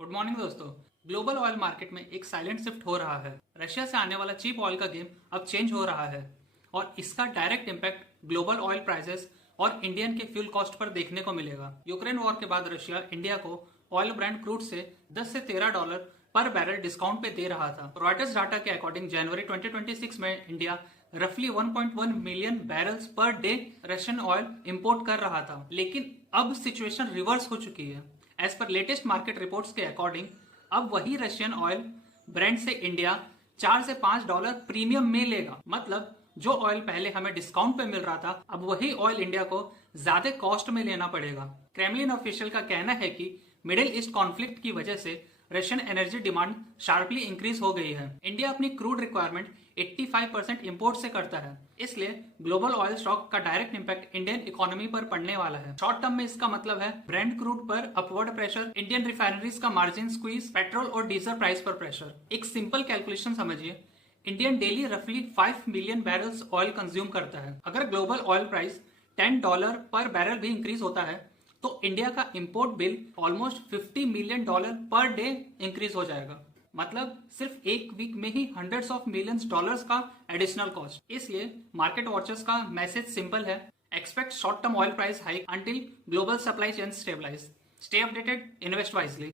Good morning दोस्तों। Global oil market में एक साइलेंट शिफ्ट हो रहा है। रशिया से आने वाला चीप ऑयल का गेम अब चेंज हो रहा है और इसका direct impact global oil prices और इंडियन के फ्यूल कॉस्ट पर देखने को मिलेगा। यूक्रेन वॉर के बाद रशिया इंडिया को ऑयल ब्रांड क्रूड से 10 से $13 पर बैरल डिस्काउंट पे दे रहा था। रॉयटर्स डाटा के अकॉर्डिंग जनवरी 2026 में इंडिया रफली 1.1 million barrels per day Russian oil import कर रहा था, लेकिन अब सिचुएशन रिवर्स हो चुकी है। As per latest market reports के अकॉर्डिंग अब वही रशियन ऑयल ब्रांड से इंडिया 4 से $5 प्रीमियम में लेगा। मतलब जो ऑयल पहले हमें डिस्काउंट पे मिल रहा था, अब वही ऑयल इंडिया को ज्यादा कॉस्ट में लेना पड़ेगा। क्रेमलिन ऑफिशियल का कहना है कि मिडिल ईस्ट कॉन्फ्लिक्ट की वजह से Russian energy demand sharply increase हो गई है। इंडिया अपनी क्रूड रिक्वायरमेंट 85% इंपोर्ट से करता है, इसलिए ग्लोबल ऑयल स्टॉक का डायरेक्ट इंपैक्ट इंडियन इकोनॉमी पर पड़ने वाला है। शॉर्ट टर्म में इसका मतलब है ब्रेंट क्रूड पर अपवर्ड प्रेशर, इंडियन रिफाइनरीज का मार्जिन स्क्वीज, पेट्रोल और डीजल प्राइस पर प्रेशर। एक सिंपल कैलकुलेशन समझिए, इंडियन डेली रफली 5 मिलियन बैरल्स ऑयल कंज्यूम करता है। अगर ग्लोबल ऑयल प्राइस $10 पर बैरल भी इंक्रीज होता है तो इंडिया का import bill almost $50 million per day increase हो जाएगा। मतलब सिर्फ एक वीक में ही हंड्रेड्स ऑफ मिलियंस डॉलर्स का एडिशनल कॉस्ट। इसलिए मार्केट वॉचर्स का मैसेज सिंपल है, expect short term oil price hike until global supply chain stabilize. Stay updated, invest wisely.